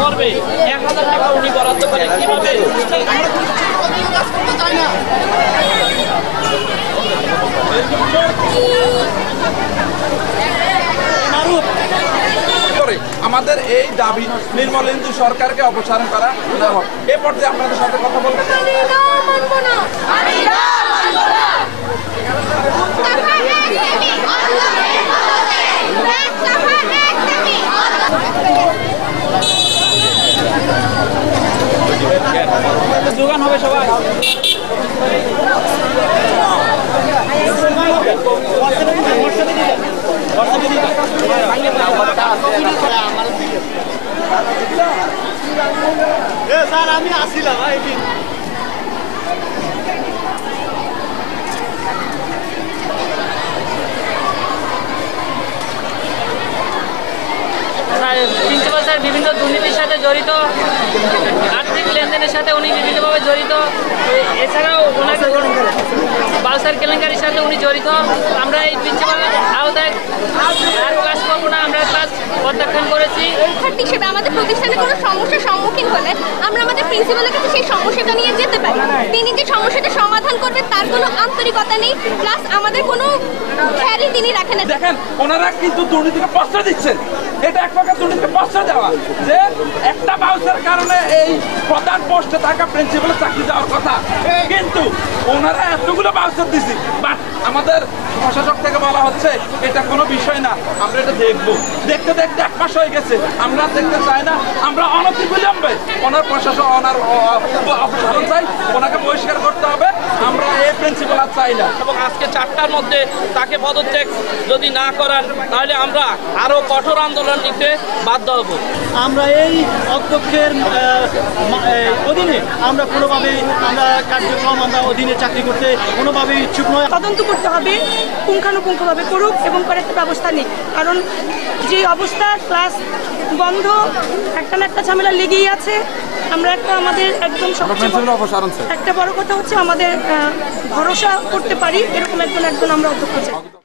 মরবে 1000 টাকা উনি বরাদ্দ করে কিভাবে আমাদের এই দাবি নির্মলেন্দু সরকারকে অপসারণ করা না হোক। এ পর্যায়ে আপনাদের সাথে কথা বলতে যোগান হবে সবাই। স্যার আমি আসছিলাম প্রিন্সিপাল স্যার বিভিন্ন দুর্নীতির সাথে জড়িত, আর্থিক লেনদেনের সাথে উনি বিভিন্নভাবে জড়িত। এছাড়াও ওনাকে বালসার কেলেঙ্কারির সাথে উনি জড়িত। আমরা এই প্রিন্সিপালের আওতায় আর কাজ করবো না, আমরা কাজ প্রত্যাখ্যান করেছি। শিক্ষার্থী হিসেবে আমাদের প্রতিষ্ঠানে কোনো সমস্যার সম্মুখীন হলে আমরা আমাদের প্রিন্সিপালের কাছে সেই সমস্যাটা নিয়ে যেতে পারি। তিনি যে সমস্যাটা সমাধান করবে তার কোনো আন্তরিকতা নেই, প্লাস আমাদের কোনো খেয়ালই তিনি রাখেন না। দেখেন ওনারা কিন্তু দুর্নীতিকে প্রশ্রয় দিচ্ছেন। এটা এক প্রকার দুর্নীতিকে প্রশ্রয় দেওয়া, যে একটা বাউসের কারণে এই প্রধান পোস্টে থাকা প্রিন্সিপালের চাকরি দেওয়ার কথা, কিন্তু ওনারা এতগুলো বাউসের দিছি। বাট আমাদের প্রশাসক থেকে বলা হচ্ছে এটা কোনো বিষয় না, আমরা এটা দেখবো। দেখতে দেখতে 1 মাস হয়ে গেছে, আমরা দেখতে চাই না। আমরা অনতিবিলম্বে ওনার প্রশাসন ওনার অপসারণ চাই, ওনাকে বহিষ্কার করতে হবে। আমরা এই প্রিন্সিপাল আর চাই না। এবং আজকে 4টার মধ্যে তাকে পদত্যাগ যদি না করান তাহলে আমরা আরো কঠোর আন্দোলন নিতে বাধ্য হব। আমরা এই অধ্যক্ষের অধীনে আমরা কোনোভাবেই আমরা কার্যক্রম আমরা অধীনে চাকরি করতে কোনোভাবেই ইচ্ছুক নয়। তদন্ত করতে হবে, পুঙ্খানুপুঙ্খভাবে করুক এবং করে একটা ব্যবস্থা নিক। কারণ যে অবস্থা ক্লাস বন্ধ, একটা না একটা ঝামেলা লেগেই আছে। আমরা আমাদের একদম একটা বড় কথা হচ্ছে আমাদের ভরসা করতে পারি এরকম একজন আমরা অধ্যক্ষ চাই।